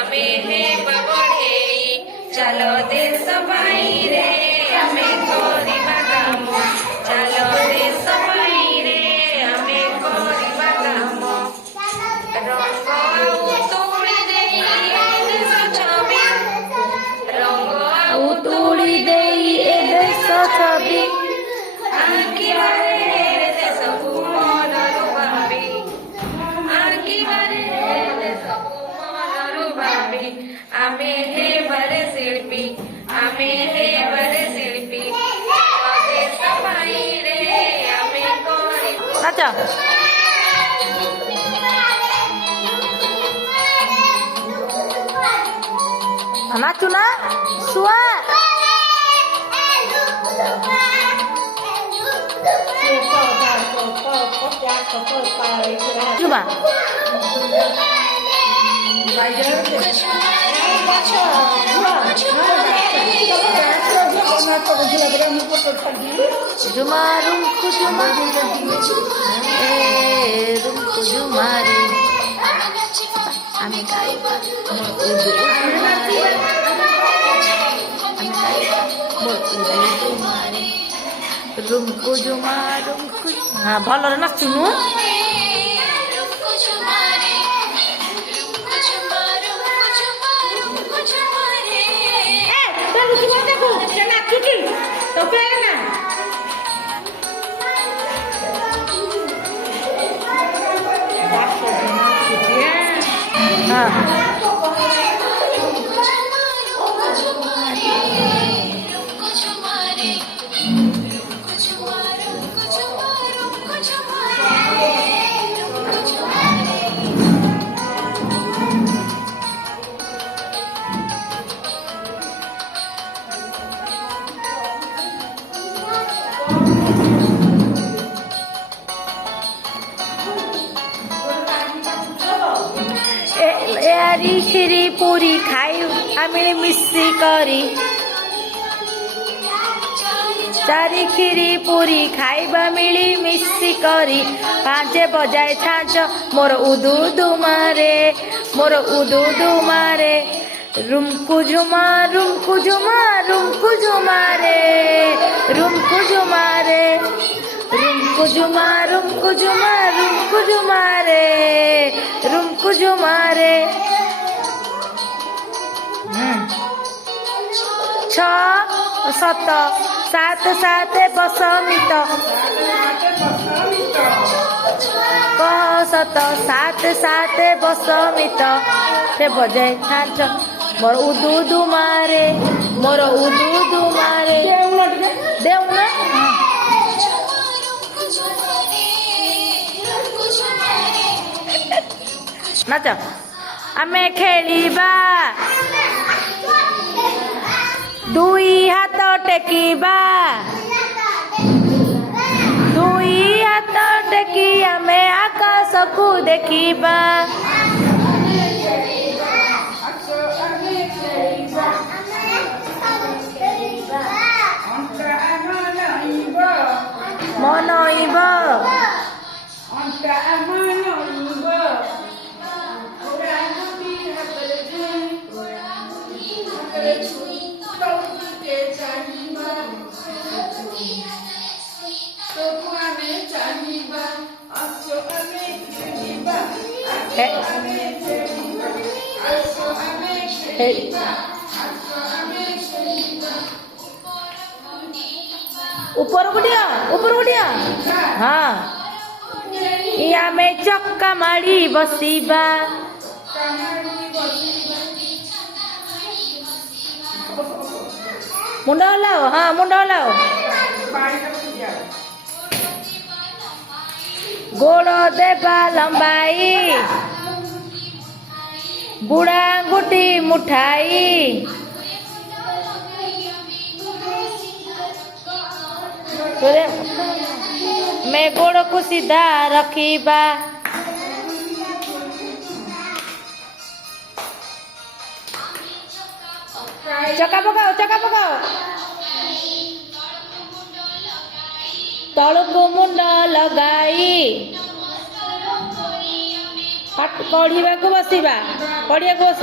आमे हे बबड़े चलो देश भाई रे आमे कोरिबा काम चलो देश भाई रे आमे कोरिबा काम रंग आउ तोड़ी देई देश छवि रंग आउ तोड़ी देई ए देश छवि आंकी बारे देश मनरु भाबी आंकी बारे देश मनरु भाबी आमे हे बड़े शिल्पी आमे हे बड़े शिल्पी देश भाई रे आमे कोरी अच्छा नाचू ना सुआ coba Jumarumku rumku jumari amikai rumku jumarumku nah bhalar nachunu यारी खीरी पूरी खाई आमिल मिश्री करी चारी खीरी पूरी खाइबा मिली मिश्री करी पांचे बजाए छाँच मोर उदू मारे रुमकु झुमा रुमकु झुमा रुमकु झुमा रे रुमकु झुमा रे रुमकु झुमा रुमकु झुमा रुमकु झुमा रे रुमकु झुमा रे छ सत सात सात बसमित क सत सात सात बसमित से बजाए छाँच मोर उदू मारे देउना नाच आमे खेलिबा दुई हाथ टेकिबा दुई हाथ टेकी आमे आकाश को देखिबा मनइबा ऊपर गुड़िया हाँ या में चक्का मारी बसीबा मुंडा हलाओ हाँ मुंडा हलाओ गोड़ देबा लंबाई बुढ़ा गुटी मुठाई मैं गोड़ को सीधा रखीबा चका पकाओ तल को मुंड लगाई ପଢିବାକୁ ବସିବା ପଢିବାକୁ ବସ।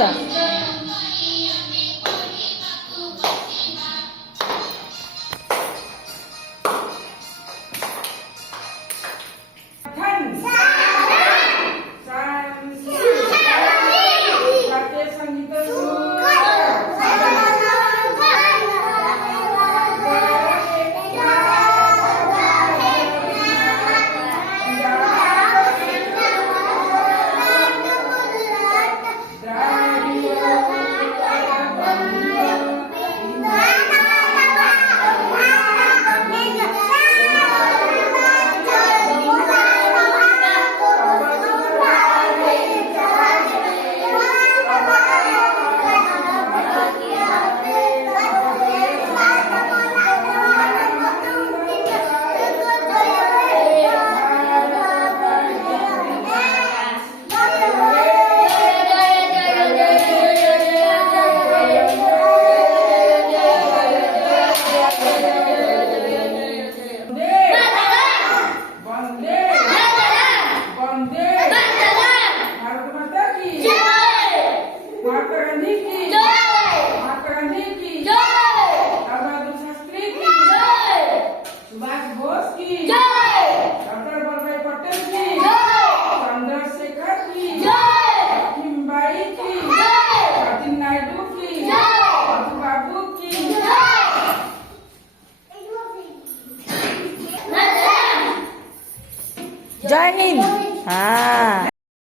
जय हिंद। हाँ